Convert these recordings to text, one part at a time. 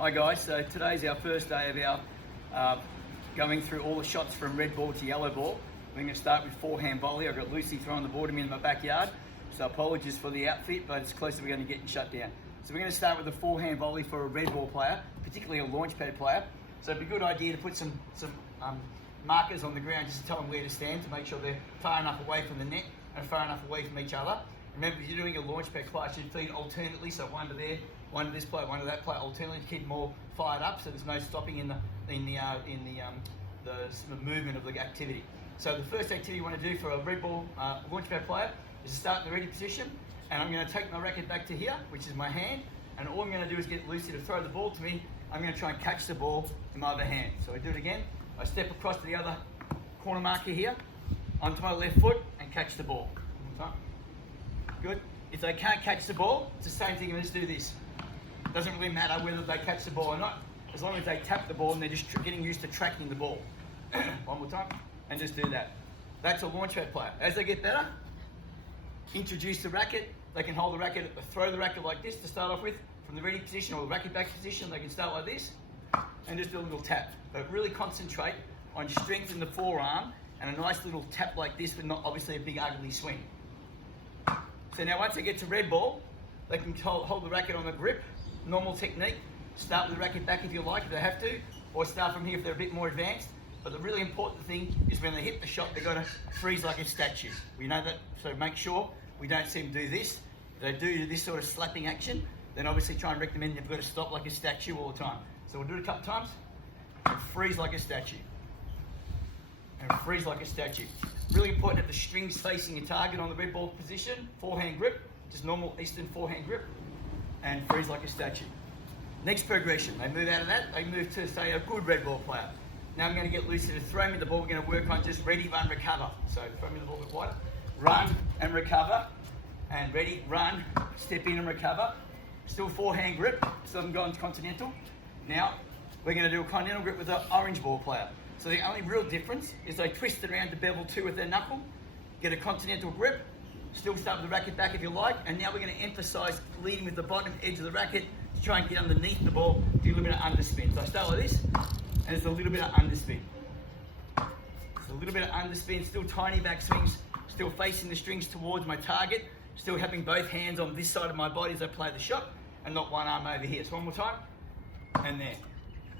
Hi guys, so today's our first day of our going through all the shots from red ball to yellow ball. We're going to start with forehand volley. I've got Lucy throwing the ball to me in my backyard, so apologies for the outfit, but it's close to we're going to getting shut down. So we're going to start with the forehand volley for a red ball player, particularly a launch pad player. So it'd be a good idea to put some markers on the ground just to tell them where to stand to make sure they're far enough away from the net and far enough away from each other. Remember, if you're doing a launch pad class, you feed alternately, so one to there, one to this player, one to that player, alternately to keep them all fired up, so there's no stopping in the movement of the activity. So the first activity you want to do for a red ball launch pad player is to start in the ready position, and I'm going to take my racket back to here, which is my hand, and all I'm going to do is get Lucy to throw the ball to me. I'm going to try and catch the ball in my other hand. So I do it again. I step across to the other corner marker here, onto my left foot, and catch the ball. Good. If they can't catch the ball, it's the same thing. Let's do this. Doesn't really matter whether they catch the ball or not, as long as they tap the ball and they're just getting used to tracking the ball. One more time, and just do that. That's a launch pad player. As they get better, introduce the racket. They can hold the racket, throw the racket like this to start off with, from the ready position or the racket back position. They can start like this, and just do a little tap. But really concentrate on strengthening the forearm and a nice little tap like this, but not obviously a big ugly swing. So now once they get to red ball, they can hold the racket on the grip, normal technique. Start with the racket back if you like, if they have to, or start from here if they're a bit more advanced. But the really important thing is when they hit the shot, they've got to freeze like a statue. We know that, so make sure we don't see them do this. If they do this sort of slapping action, then obviously try and recommend they've got to stop like a statue all the time. So we'll do it a couple times, and freeze like a statue. And freeze like a statue. Really important that the string's facing your target on the red ball position, forehand grip, just normal Eastern forehand grip, and freeze like a statue. Next progression, they move out of that, they move to, say, a good red ball player. Now I'm going to get Lucy to throw me the ball. We're going to work on just ready, run, recover. So throw me the ball a bit wider. Run and recover. And ready, run, step in and recover. Still forehand grip, still haven't gone to continental. Now we're going to do a continental grip with an orange ball player. So the only real difference is they twist it around to bevel 2 with their knuckle, get a continental grip, still start with the racket back if you like, and now we're going to emphasise leading with the bottom edge of the racket to try and get underneath the ball, do a little bit of underspin. So I start like this, and it's a little bit of underspin. It's a little bit of underspin, still tiny back swings, still facing the strings towards my target, still having both hands on this side of my body as I play the shot, and not one arm over here. So one more time, and there.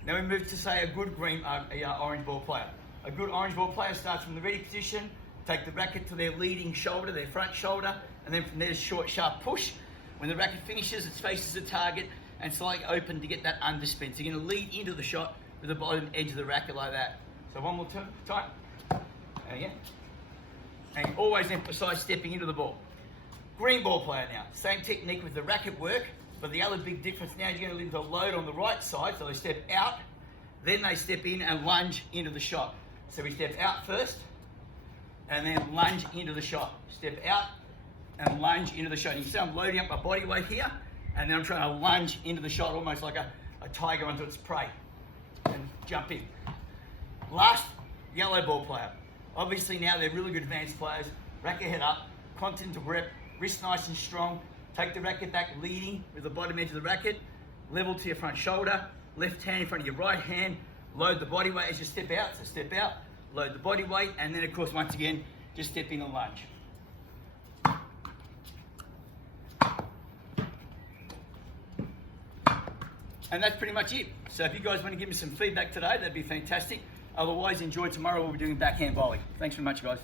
Now we move to, say, a good orange ball player. A good orange ball player starts from the ready position, take the racket to their leading shoulder, their front shoulder, and then from there, short, sharp push. When the racket finishes, it faces the target and slightly open to get that underspin. So you're going to lead into the shot with the bottom edge of the racket like that. So one more time. And again. And always emphasise stepping into the ball. Green ball player now. Same technique with the racket work. But the other big difference now is you're going to leave the load on the right side, so they step out, then they step in and lunge into the shot. So we step out first, and then lunge into the shot. Step out and lunge into the shot. You can see I'm loading up my body weight here, and then I'm trying to lunge into the shot almost like a tiger onto its prey, and jump in. Last, yellow ball player. Obviously now they're really good advanced players. Racket head up, continental grip, wrist nice and strong. Take the racket back, leading with the bottom edge of the racket, level to your front shoulder, left hand in front of your right hand, load the body weight as you step out, so step out, load the body weight, and then of course once again, just step in and lunge. And that's pretty much it. So if you guys want to give me some feedback today, that'd be fantastic. Otherwise, enjoy tomorrow, we'll be doing backhand volley. Thanks very much, guys.